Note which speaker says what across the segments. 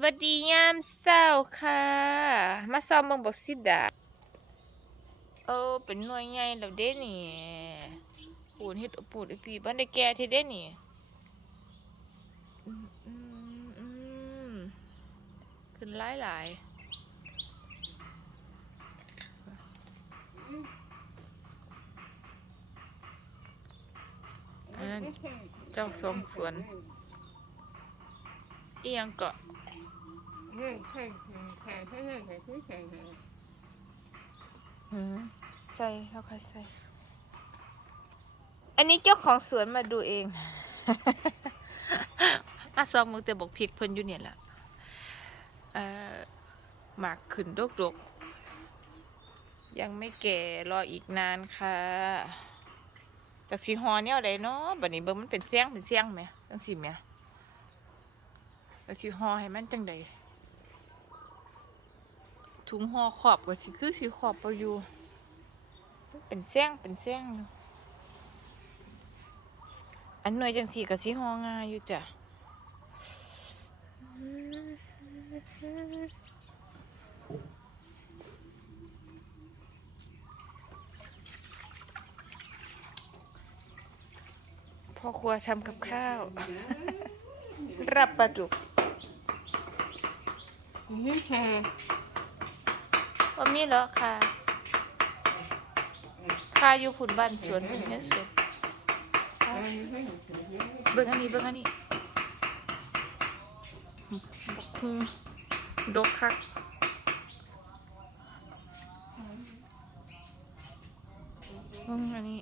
Speaker 1: วัสดียามเช้าค่ะ มาซ้อมเบิ่งบักซิดาเออเป็นหน่วยใหญ่แล้วเด้นี่ปูนเฮ็ดปูดอีปีบ้านได้แก่เท่เด้นี่ขึ้นหลายหลายอันนั้นเจ้าทรงสวนอียังเกาะ อืมใส่เขาค่อยใส่ อันนี้เจ้าของสวนมาดูเอง อาซอมมือแต่บอกพริกเพิ่นอยู่เนี่ยแหละเอ่อหมากขึ้นดกดกๆยังไม่แก่รออีกนานค่ะจากสีหอเนี่ยอะไรเนาะบัดนี้เบิ่งมันเป็นเสียงเป็นเสียงไหมจังสีไหมจากสีหอให้มันจังใด ถุงหอขอบก็สิคือสีขอบเอาอยู่ เป็นเสียงเป็นเสียงอยู่อันหน่วยจังสีกับสีหองาอยู่จ้ะพ่อครัวทำกับข้าว รับปลาดุกว่ามีเหรอค่ะค่าอยู่ผุนบ้านสวนผุนเนี่ยสวนเบิ่งอันนี้เบิ่งอันนี้บักคุงดกคักเบิ่งอันนี้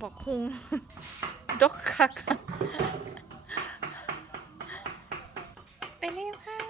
Speaker 1: บักคุงดกคักไปเร็วค่ะ